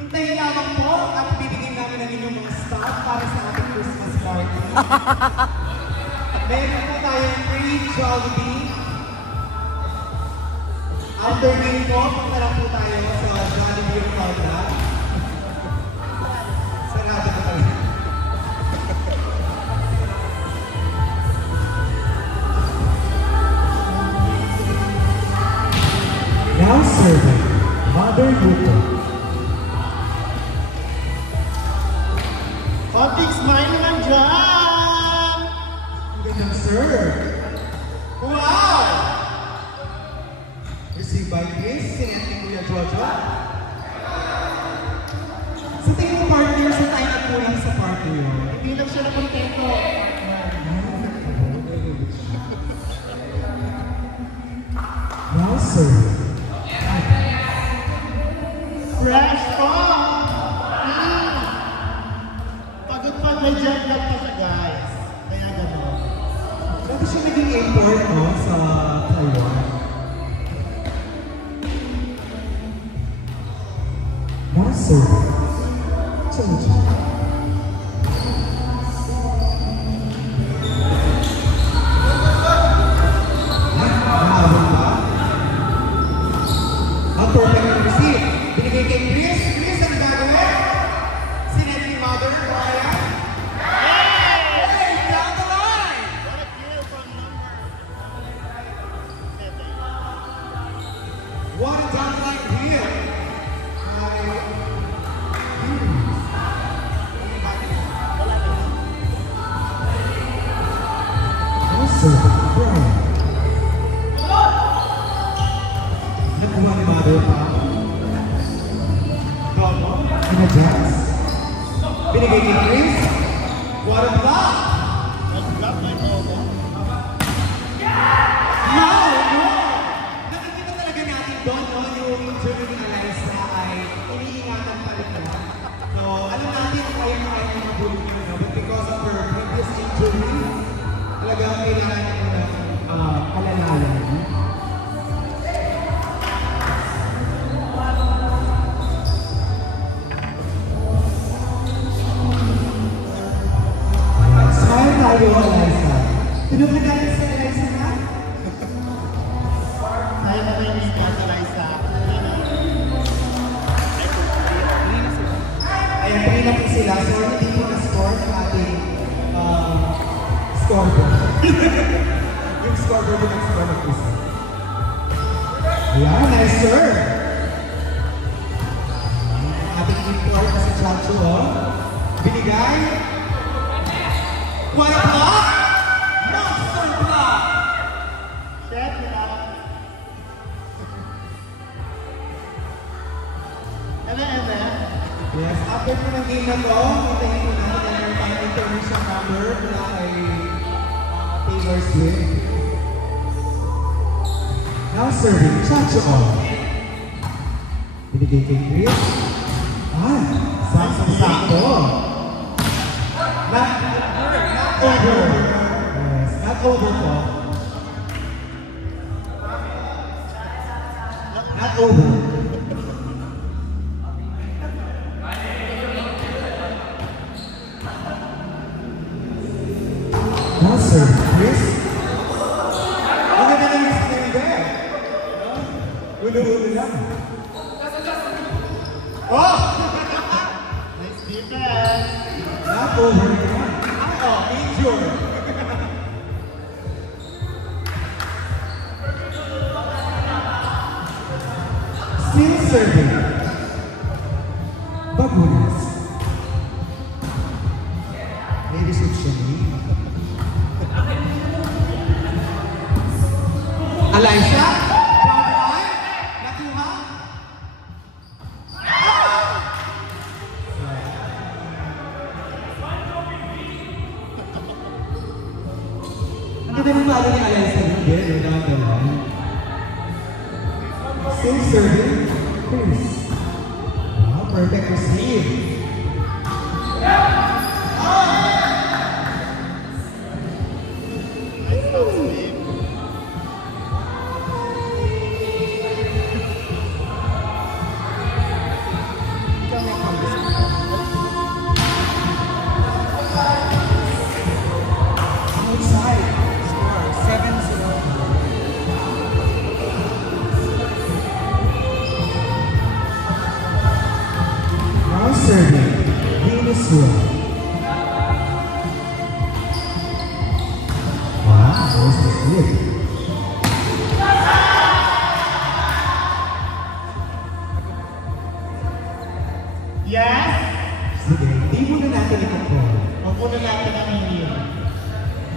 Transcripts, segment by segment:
Hintayin lamang po at bibigyan namin ng inyong mga staff para sa ating Christmas party. Meron po tayong free Jollibee. After meal po, punta lang po tayo sa Jollibee Ricardo. Sarado na tayo. Now serving Mother Yuko. Konting smile naman dyan! Ang gandang serve. Wow! Received by Chris, sinend ni Kuya Jojo. Sa tingin mo partner, sa tayo nagkulang sa party yun? Hindi lang siya nakontento. Now serve. Fresh pa! Pagod pa, may jet lag pa siya, guys. Kaya gano'n. Dati siya naging import, no, sa Taiwan. Now serve. Jojo. Ang perfect na receive. Binigay kay Chris. Chris, ang gagawin? Sinend ni Mother, Brian. Hey! Down the line! What a kill from number. What a down the line here. Also, Brian. Nakuha ni Mother pa. Pinadjust. Binigay kay Chris. What a block! Nag-drop na ito. No! Nakikita talaga natin doon, no? Yung injury ni Alyssa ay iniingatan pa rin na. So, alam natin kung kaya niya mabulong yun, no? But because of her previous injury, talagang kailangan niya ng alalayan. Smile tayo, Alyssa. Tunog na tayo sa Alyssa na? Tayo na may liga sa Liza. Ayan, 3 na po sila. So, hindi po na-score ng ating scoreboard. Yung scoreboard yung nag-score na po sila. Ayan, nice serve. Ating import na si Chacho, oh. Binigay. What a block! Monster block! Chef, Yes, after po ng game na to, hintayin po natin na meron tayong international number mula kay Taylor Swift. Now serving, Chacho on. Binigay kay Chris. Ah, saksang-sakto. Not over. Yes, not over po. Not over. Now serve, Chris. Ang ganda ng risk na yung bear. Ulo-ulo lang. Oh! nice defense. Not over naman. Oh, injured. Still serving. Bagunas. May reception eh. Alyssa? Bagunas? Nakuha? Ang ganda ng palo ni Alyssa ng bear, down the line. Still serving, Chris. Wow, perfect receive. serving, Venezuela. Wow, this is good. Yes? Sige, di muna natin i-control. Huwag muna natin ang hihil.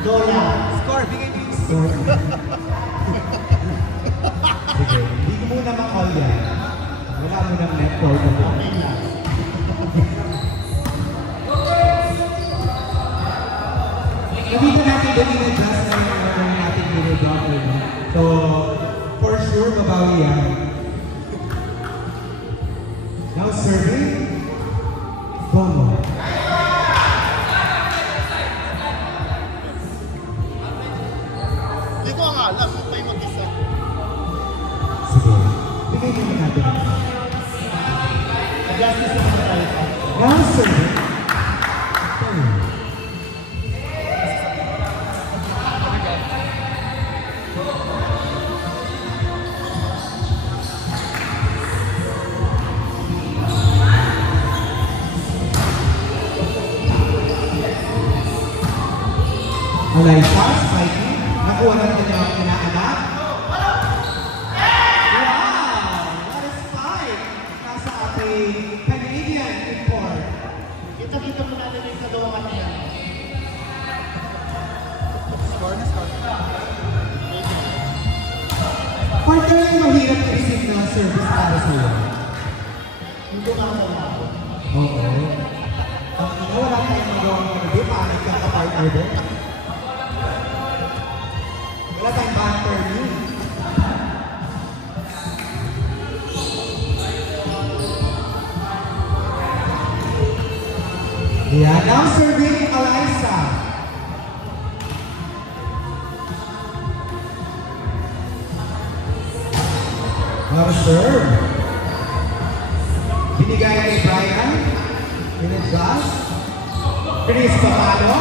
Go lang. Score, bigay mo yung score. Sige, di ko muna makall yan. Wala mo ng network. Okay lang. Nakita natin din in-adjust na yung order natin dinodopper. So, for sure, mabawi yan. Now serving, Bomo. Hindi ko nga alam kung tayo mag-isa. Sige, bigay mo natin. Justice naman tayo. Now serving, Bomo. Alaysa, spiking, nakuha na rin ang inaanak. Wow! What a spike! Nasa ating Canadian import. Kita-kita mo natin yung kadungan niya. Partner yung mahirap i-receive na service para sa iyo. Hindi ko makakala. Oo. Ang ina, wala tayong magawang ano, di pa nagkaka-partner din. Wala tayong banter niyo. Yeah, now serving Alyssa. What a serve. Binigay kay Brian. In-adjust. Chris Papalo.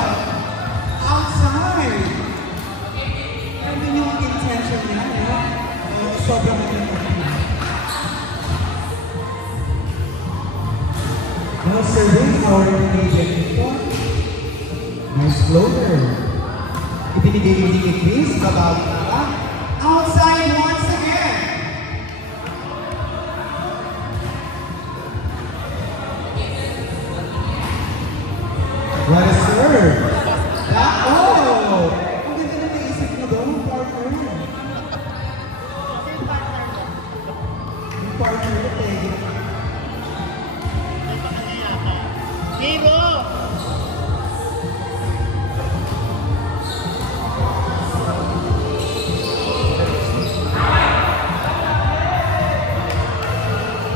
Outside. Ano yung intention niya, no? Sobrang magandang. Now serving our Canadian people. Nice floater. Ibinigay yung kay Chris. Babaw na. Outside once again. What a serve! Oh! Ang ganda na naisip mo doon, partner. Yung partner na tayo. Hero!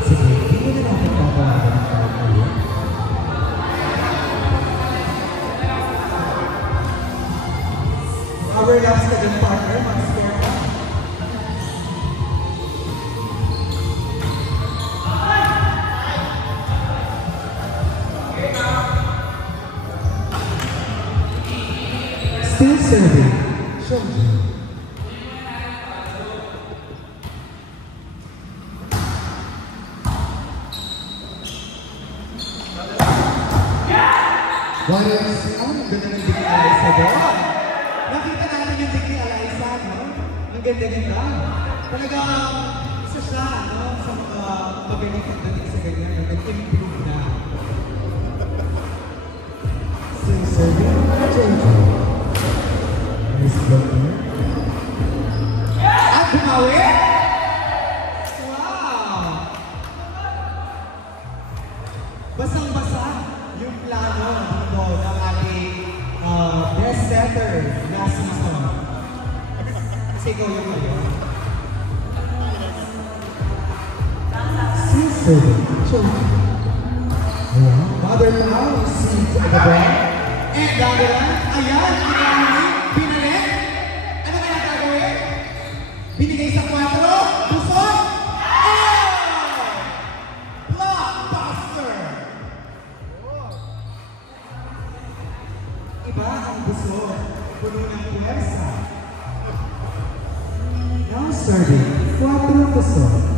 Sige, hindi mo na natin patawagan ng partner. Our last second partner, mag-score ka. Still serving, Shonji. What else? Ang ganda ng bigay Alyssa doon. Nakita natin yung bigay Alyssa, no? Ang ganda-ganda. Talagang isa siya, no? Sa mga magaling pagdating sa ganyan, no? Nag-improve na. Still serving, Jojo. Nice blocker. At bumawi? Wow! Basang-basa yung plano dito ng ating best setter last season. Kasi ikaw yung ngayon. Still serving, Jojo. Ayan, mother now is seen to the ground. And down the line, ayan, pinalik. Ano kaya gagawin? Binigay sa 4, busog. Oh! Blockbuster! Iba ang busog, puno ng puwersa. Now serving, 4 busog.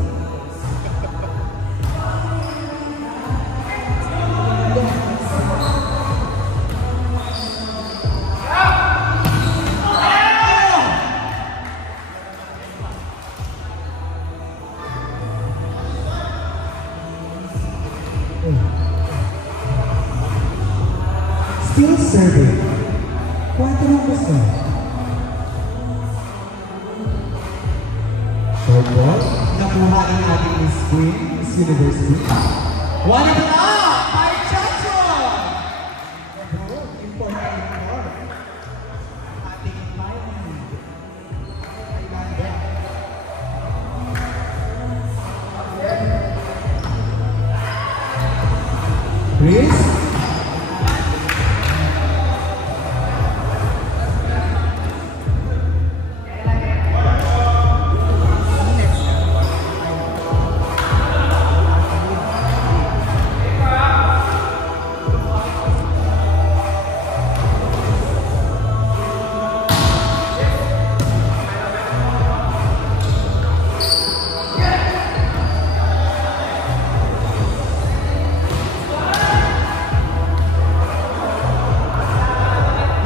Still serving. Quattro gusto. Short ball. Nakuha ng ating Miss Queen, Miss University. One of up by Chacho! Important point. Ating mind. Chris?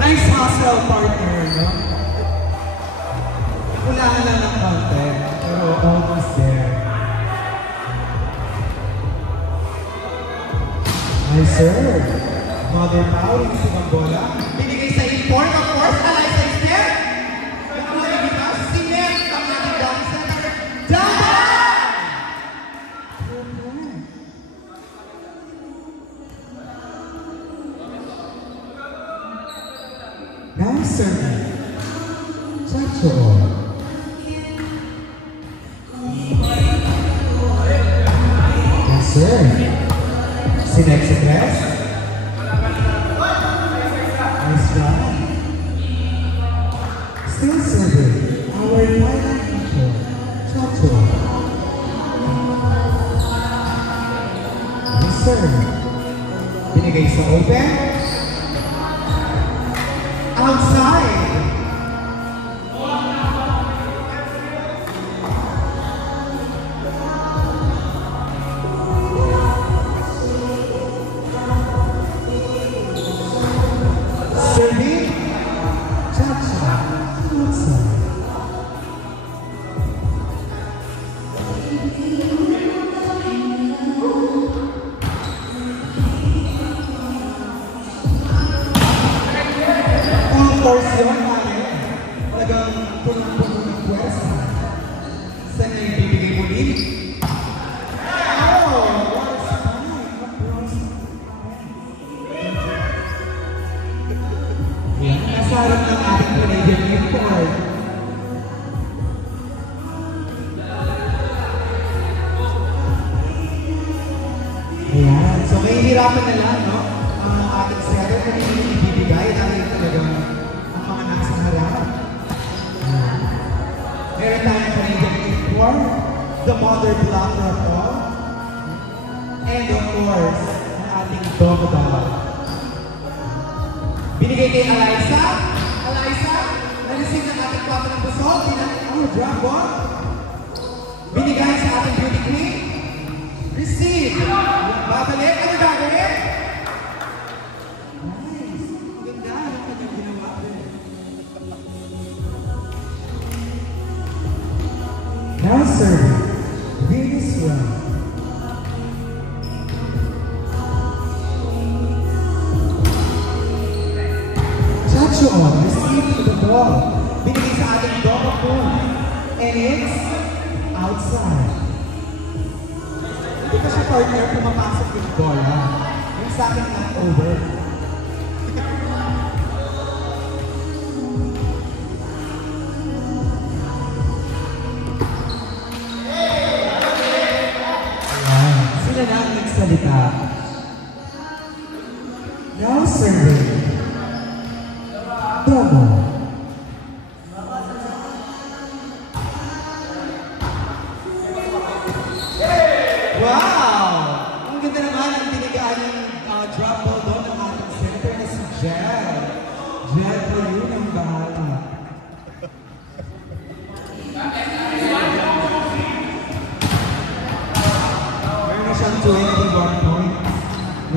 Nice hustle, partner, no? Kulangan lang ng konti, pero almost there. Nice serve. Mother Pao, yung sinang bola. Binigay sa import, of course, Alyssa is there. Nakuha ni Vitas, Cement, ang ating down center. Down! Nice serve. Chacho. Nice serve. Sinek sa press. Nice job. Still serving. Our final teacher, Chacho. Nice serve. Binigay sa open. Outside. Serving. Chacha. Outside. Course yun, pare. Talagang punong-puno ng pwersa. Saan niya yung bibigay mo din? Oh! What's yan, nasa harap ng ating Canadian import. Ayan. So, may hirapan na lang, no? Ang ating setter na ibibigay dahil talagang mga nasa harap. Meron tayong Canadian import, the mother blocker of all, and of course, ang ating dog dog. Binigay kay Alyssa. Alyssa, na-receive ng ating papa ng busol. Drop ball. Binigay sa ating beauty queen. Receive. Babalik. Ano gagawin? Nice. Ganda. Ano kanyang ginawa? Now serving. Venus well. Chacho on. Receive to the ball. Binigay sa ating double boom. And it's outside. Hindi ka siya partner pumapasok yung bola. Yung sa akin not over. Sila na ang nagsalita. Now serving. Domo. Wow! Ang ganda naman ang binigaan ng drop ball doon ng ating center na si Jel. Jel po yun ang bahala. Meron na siyang 21 points.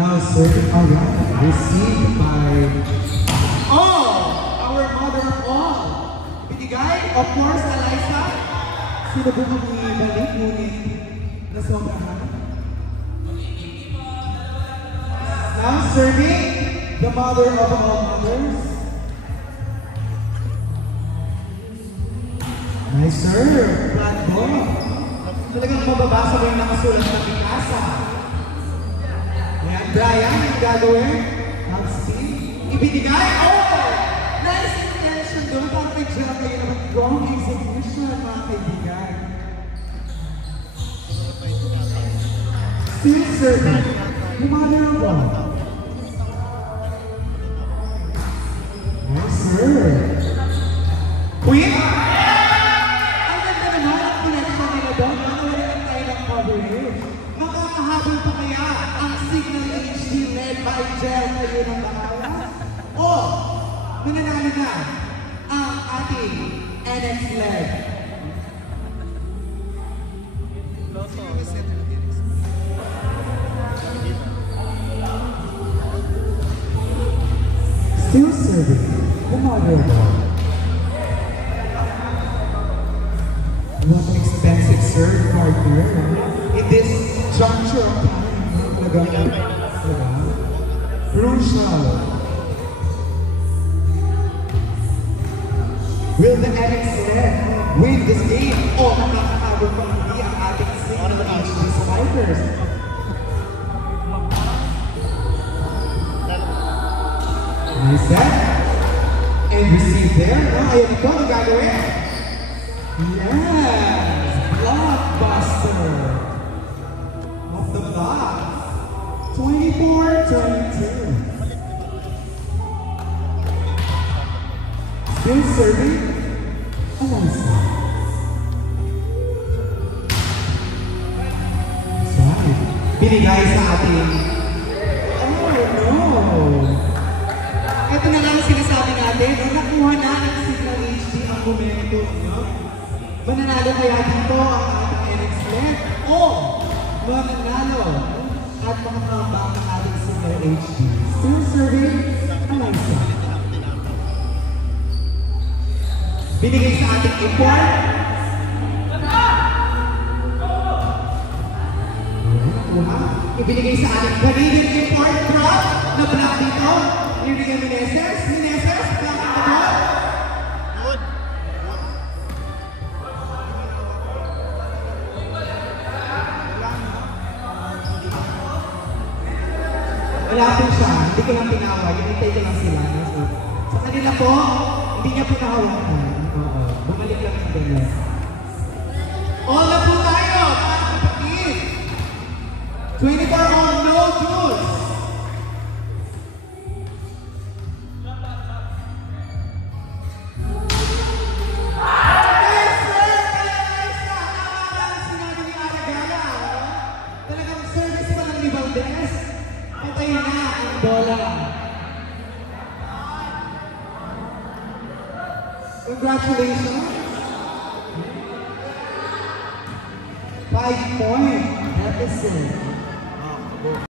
Now serving. Alright. Received by our mother of all. Binigay, of course, Alyssa. Sino po kami balik ngunit nasobrahan? Now serving. the mother of all mothers. Nice serve, flat ball. Talagang mababasa mo yung nakasulat na Mikasa. Ayan, Brian, yung gagawin. Ang speed. Ibinigay. Oh! Nice intention doon. Perfect job kayo naman. Wrong execution, mga kaibigan. Still serving. The mother of all. Nice serve. Queen? Ang ganda naman ang connection nila doon. Wala lang tayo ng coverage. Makakahabol pa kaya ang Signal HD led by Jel kayo ng bahala? O, mananalo na ang ating NX led. Still serving the mother of all. What an expensive serve, partner. In this juncture of time, talagang crucial. Will the NX win this game? O makakahabol pa hindi ang ating Signal HD Spikers? Nice set. And receive there. Ayan ito, ang gagawin. Yes! Blockbuster! Off the block. 24-22. Still serving. Alonso. Sorry. Binigay sa ating. Oh no! Ito na lang sinasabi natin. Nakuha na ng Signal HD ang momentum. No? Mananalo kaya dito ang ating NX led o mananalo at makakambang ang ating Signal HD. Still serving, Alonso. Binigay sa ating import. Ibinigay sa ating Canadian import drop na block dito. Ibigay Meneses, block ang ball. Wala po siya, hindi ko lang tinawag, hinintay ko lang sila. Sa kanila po, hindi niya po nahawakan. Oo, bumalik lang yung ganyan. All na po tayo, mga kapatid. 24 on, no juice. Yes, sir! Nice na! Tama lang sinabi ni Aragala. Talagang service pa lang ni Valdez. Patay na ang bola. Congratulations. 5-point deficit.